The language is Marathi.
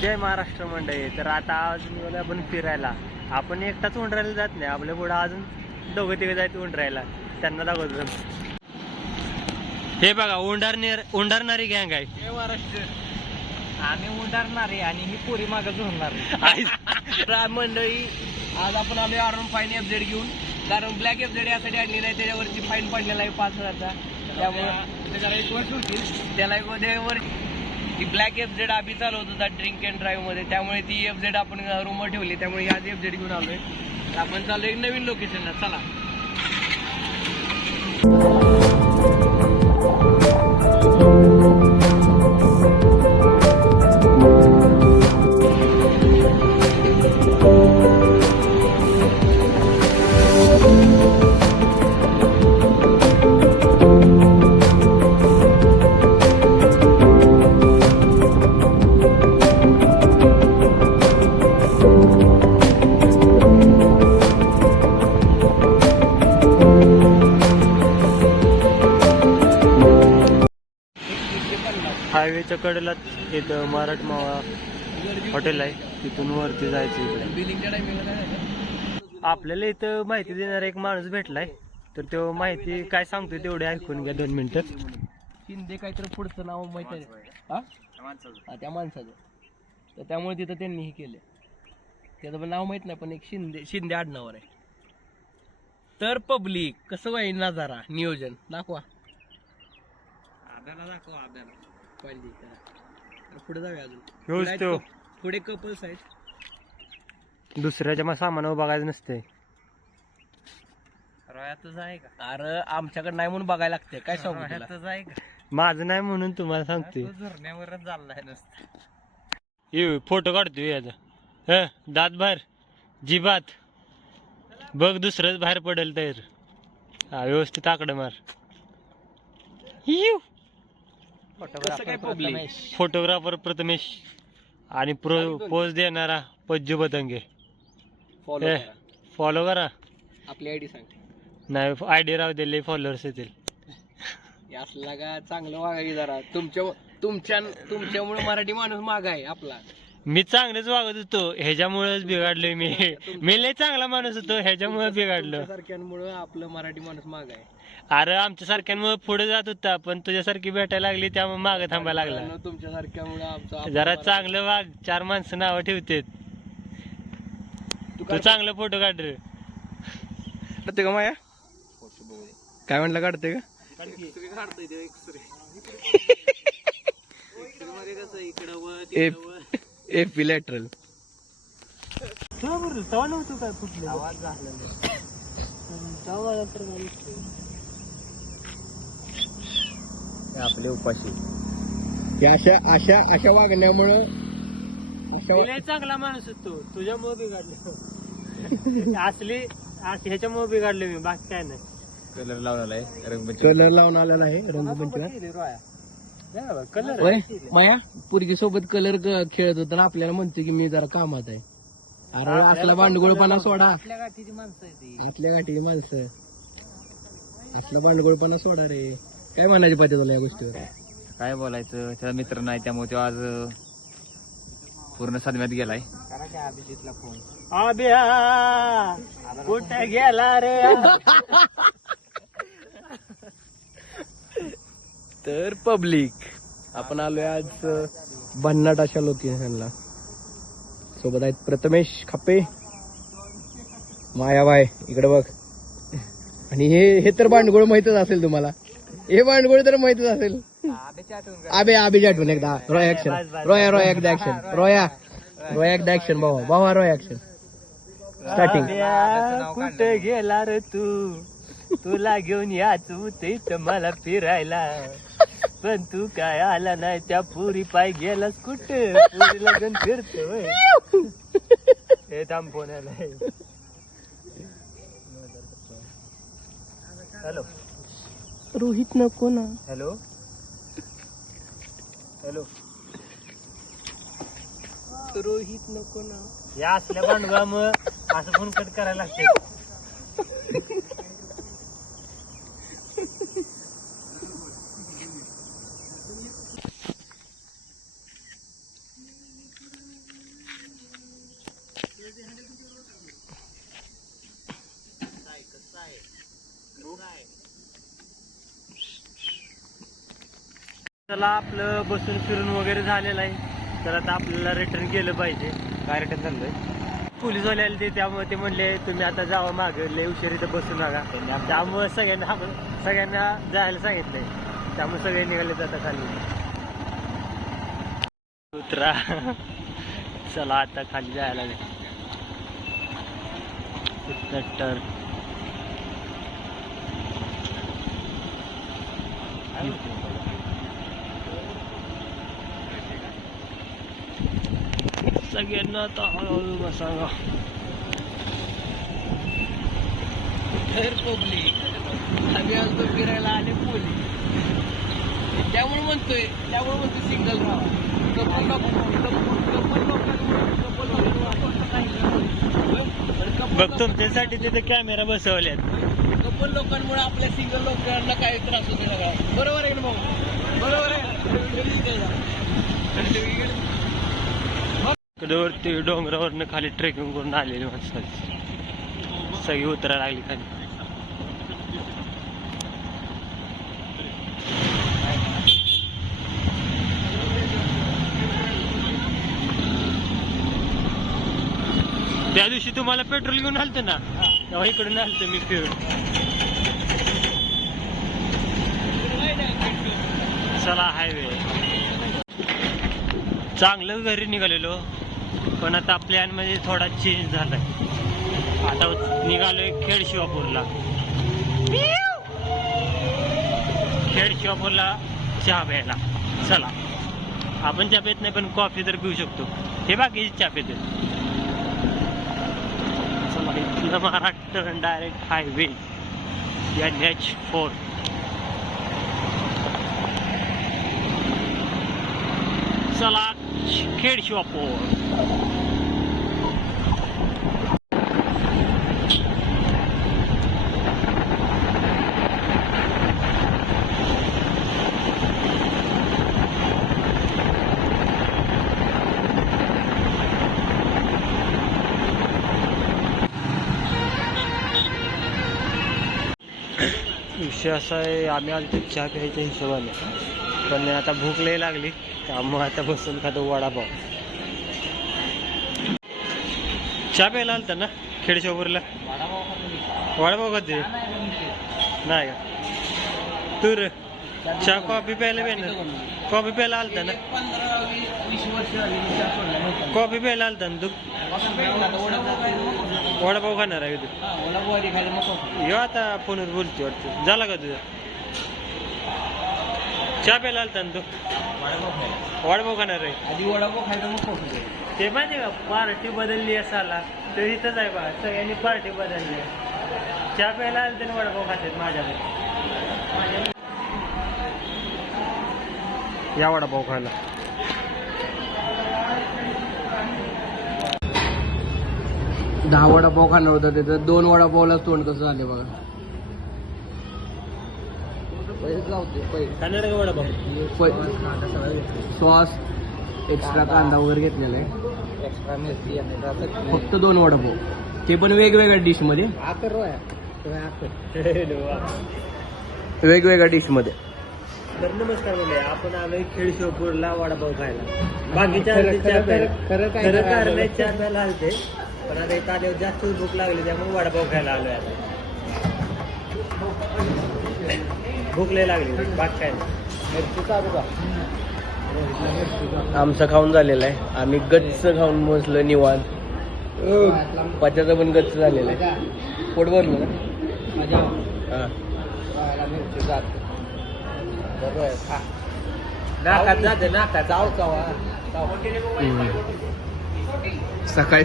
जय महाराष्ट्र मंडळी. तर आता आज निघालो आपण फिरायला. आपण एकटाच उंडरायला जात नाही, आपल्या पुढे अजून दोघं तिघं जायचं उंडरायला. त्यांना दाखवतो. हे बघा उंडारणारी गँग आहे. जय महाराष्ट्र. आम्ही उंडारणारे आणि ही पोरी मागं झोडणार मंडळी. आज आपण आलोय R15 FZ घेऊन, कारण ब्लॅक FZ यासाठी आणली नाही, त्याच्यावरती फाईन पडलेला आहे 5,000चा. त्यामुळे त्याला 1 वर्ष होतील. त्याला 1 वर्ष. ती ब्लॅक FZ आम्ही चालवत होता ड्रिंक अँड ड्राईव्ह मध्ये, त्यामुळे ती FZ आपण रूमवर ठेवली. त्यामुळे आज FZ घेऊन आलोय. आपण चाललोय एक नवीन लोकेशनला. चला. हायवेच्या कडेला इथं मराठमावा हॉटेल आहे, तिथून वरती जायचं इकडे. आपल्याला इथं माहिती देणारा एक माणूस भेटलाय, तर तो माहिती काय सांगतोय तेवढे ऐकून घ्या 2 मिनिटं. शिंदे काहीतरी पुढचं नाव माहित आहे त्या माणसाचं. तर त्यामुळे तिथं त्यांनी हे केलं. त्याचं पण नाव माहित नाही, पण एक शिंदे आडनावर आहे. तर पब्लिक कसं वाई नजारा नियोजन दाखवा. आब्याला दाखवा. आब्याला पुढे जाऊया. अजून पुढे कपल्स आहेत. दुसऱ्याच्या सामानावर बघायचं नसते. रोयातच आहे का? अरे आमच्याकडे नाही म्हणून बघायला लागते. काय सांगू तुला? आहे का? माझं नाही म्हणून तुम्हाला सांगते. झरण्यावरच चाललाय नसतं. ये फोटो काढतोय याचा. दात बाहेर, जिबात बघ, दुसरंच बाहेर पडेल तर. व्यवस्थित आकडे मार. फोटोग्राफर प्रथमेश आणि पोज देणारा पज्जू बदंगे. फॉलो करा. आपली आयडी सांग. नाही, आयडी राहू दिले, फॉलोअर्स येतील. असला का चांगलं वागाय जरा. तुमच्यामुळे मराठी माणूस माग आहे आपला. मी चांगलंच वागत होतो, ह्याच्यामुळेच बिघडलोय. मी लय चांगला माणूस होतो, ह्याच्यामुळे बिघडलो. सारख्यांमुळे आपलं मराठी माणूस माग आहे. अरे आमच्या सारख्यांमुळे पुढे जात होता, पण तुझ्यासारखी भेटायला लागली त्यामुळे मागे थांबायला लागला. तुमच्या सारख्यामुळे आमचं जरा चांगलं वाग. 4 माणसं नावं ठेवते. तू चांगलं फोटो काढ रे. काढते का माया? काय म्हटलं काढते का? एपिलॅटरल नव्हतं काय कुठलं आवाज आपले उपाशी. अशा वागण्यामुळं चांगला माणूस होतो, तुझ्यामुळे बिघडले. असली ह्याच्यामुळे बिघडले मी, बाकी काय नाही. कलर लावून आलेला आहे रंगपंचमीला. कलर माया पोरगी सोबत कलर खेळत होता, आपल्याला म्हणतो की मी जरा कामात आहे. अरे असला भांडगोळपणा सोडा. आपल्या गाठीची माणसं असला भांडगोळपणा सोडा रे. काय म्हणायची पाहिजे तुला या गोष्टीवर? काय बोलायचं, त्याचा मित्र नाही त्यामुळे तो आज पूर्ण सदम्यात गेलाय. अभिजितला फोन. कुठे गेला रे? तर पब्लिक आपण आलोय आज भन्नाट अशा लोकेशनला. सोबत आहेत प्रथमेश खापे, मायाबाई इकडे बघ. आणि हे तर भांडगोळ माहितच असेल तुम्हाला. हे भांडगोळ तर माहितच असेल. आबे आठवून एकदा. रोया ऍक्शन. रोया एकदा ऍक्शन. रोया एकदा ऍक्शन. भावा रोया ऍक्शन. स्टार्टिंग. कुठे गेला रे तू? तुला घेऊन याच इथं मला फिरायला, पण तू काय आला नाही. त्या पुरी पाय गेलास कुठे? पुरी लगन फिरतोय. हे थांब, फोन आलाय. हॅलो रोहित नको ना. हॅलो रोहित नको ना. या असल्या भांडवलामुळे असं फोन कट करायला लागते. चला आपलं बसून फिरून वगैरे झालेलं आहे, तर आता आपल्याला रिटर्न केलं पाहिजे. काय रिटर्न चाललंय? पोलीसवाले आले ते, त्यामुळे ते म्हणले तुम्ही आता जावा मागे, लय उशीर इथं बसू नका. त्यामुळे सगळ्यांना जायला सांगितलंय, त्यामुळे सगळे निघाले जाता खाली. उतरा. चला आता खाली जायला लागेल. सगळ्यांना आता हळूहळू बसावा. पब्लिक आम्ही आज फिरायला आले पोलीस, त्यामुळे म्हणतोय सिंगल राहा. बघ तुमच्यासाठी तिथे कॅमेरा बसवल्यात. कपल लोकांमुळे आपल्या सिंगल लोकांना काही त्रास होते ना. बरोबर आहे ना भाऊ? बरोबर आहे. वरती डोंगरावरनं खाली ट्रेकिंग करून आलेली माणसाची सगळी उतरायला लागली खाली. त्या दिवशी तुम्हाला पेट्रोल घेऊन आलतो ना, तेव्हा इकडून आलतो मी फिरून. चला हायवे. चांगलं घरी निघालेलो, पण आता प्लॅन मध्ये थोडा चेंज झालाय. आता निघालोय खेड शिवापूरला. खेड शिवापूरला चहा प्यायला. चला, आपण चहा पित नाही पण कॉफी तर पिऊ शकतो. हे बाकीचे चहा पिते. चला, इथलं महाराष्ट्र डायरेक्ट हायवे NH4. चला खेड शिवापूर. विषय असा आहे, आम्ही आलो तर चहा प्यायच्या हिशोबाने, पण आता भूक लय लागली, त्यामुळे आता बसून खातो वडापाव. चहा प्यायला आलता ना खेड शिवापूरला? वडापाव खाते नाही का? तू रे चहा कॉफी प्यायला कॉफी प्यायला आलता ना? 15-20 वर्ष झाली. कॉफी प्यायला आलता ना तू? वडापाव खाणार आहे तू? यो आता फोनवर बोलते वाटतं. झाला का तुझा चहा प्यायला आलता ना तू? वडापाव खाणार आहे आधी वडापाव खायचा मग कॉफी. ते माहिती का, पार्टी बदलली असाला तर इथंच आहे बा, सगळ्यांनी पार्टी बदलली. चहा प्यायला आलं तर वडापाव खातात माझ्याकडे. या वडापाव खायला. दहा वडापाव खाणार होता, त्याचं 2 वडापावला तोंड कसं झाले बघा. खाणार का वडापाव? सॉस एक्स्ट्रा कांदा वगैरे घेतलेला आहे. एक्स्ट्रा मिरची फक्त 2 वडापाव, ते पण वेगवेगळ्या डिश मध्ये. वेगवेगळ्या डिश मध्ये. तर नमस्कार म्हणजे आपण आलोय खेड शिवापूरला वडापाव खायला. बाकीच्या खरं कारण चहा प्यायला आलते, पण आता एका दिवस जास्त भूक लागली त्यामुळे वडापाव खायला आलोय. आता भूक लय लागली, बाकी काय नाही. आमचं खाऊन झालेलं आहे, आम्ही गच्च खाऊन बसलो निवांत. पाच्याचं पण गच्च झालेलं आहे. पोट भरलं ना? नाकात जाते, नाकात. सकाळी